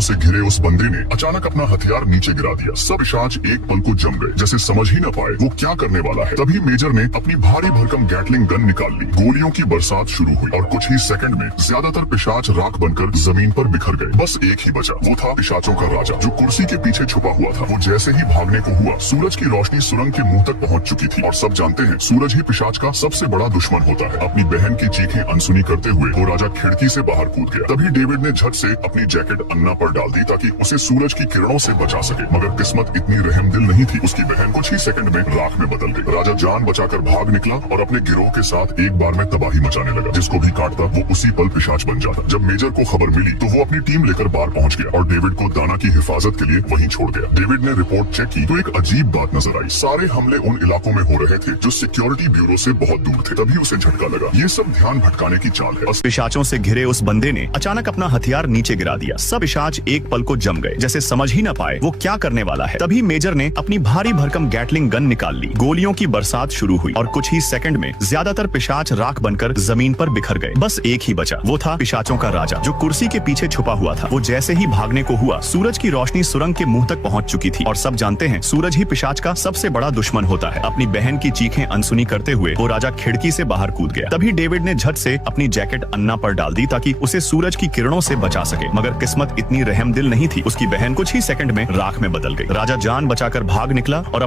पिशाचों से घिरे उस बंदे ने अचानक अपना हथियार नीचे गिरा दिया। सब पिशाच एक पल को जम गए, जैसे समझ ही न पाए वो क्या करने वाला है। तभी मेजर ने अपनी भारी भरकम गैटलिंग गन निकाल ली। गोलियों की बरसात शुरू हुई और कुछ ही सेकंड में ज्यादातर पिशाच राख बनकर जमीन पर बिखर गए। बस एक ही बचा, वो था पिशाचों का राजा, जो कुर्सी के पीछे छुपा हुआ था। वो जैसे ही भागने को हुआ, सूरज की रोशनी सुरंग के मुंह तक पहुंच चुकी थी। और सब जानते हैं, सूरज ही पिशाच का सबसे बड़ा दुश्मन होता है। अपनी बहन की चीखें अनसुनी करते हुए वो राजा खिड़की से बाहर कूद गया। तभी डेविड ने झट से अपनी जैकेट अन्ना पर डाल दी ताकि उसे सूरज की किरणों से बचा सके। मगर किस्मत इतनी रहमदिल नहीं थी, उसकी बहन कुछ ही सेकंड में राख में बदल गई। राजा जान बचाकर भाग निकला और अपने गिरोह के साथ एक बार में तबाही मचाने लगा। जिसको भी काटता वो उसी पल पिशाच बन जाता। जब मेजर को खबर मिली तो वो अपनी टीम लेकर बाहर पहुंच गया और डेविड को दाना की हिफाजत के लिए वहीं छोड़ गया। डेविड ने रिपोर्ट चेक की तो एक अजीब बात नजर आई। सारे हमले उन इलाकों में हो रहे थे जो सिक्योरिटी ब्यूरो से बहुत दूर थे। तभी उसे झटका लगा, ये सब ध्यान भटकाने की चाल है। पिशाचों से घिरे उस बंदे ने अचानक अपना हथियार नीचे गिरा दिया। सब पिशाच एक पल को जम गए, जैसे समझ ही न पाए वो क्या करने वाला है। तभी मेजर ने अपनी भारी भरकम गैटलिंग गन निकाल ली। गोलियों की बरसात शुरू हुई और कुछ ही सेकंड में ज्यादातर पिशाच राख बनकर जमीन पर बिखर गए। बस एक ही बचा, वो था पिशाचों का राजा, जो कुर्सी के पीछे छुपा हुआ था। वो जैसे ही भागने को हुआ, सूरज की रोशनी सुरंग के मुंह तक पहुंच चुकी थी। और सब जानते हैं, सूरज ही पिशाच का सबसे बड़ा दुश्मन होता है। अपनी बहन की चीखें अनसुनी करते हुए वो राजा खिड़की से बाहर कूद गया। तभी डेविड ने झट से अपनी जैकेट अन्ना पर डाल दी ताकि उसे सूरज की किरणों से बचा सके। मगर किस्मत इतनी रहमदिल नहीं थी, उसकी बहन कुछ ही सेकंड में राख में बदल गई। राजा जान बचाकर भाग निकला और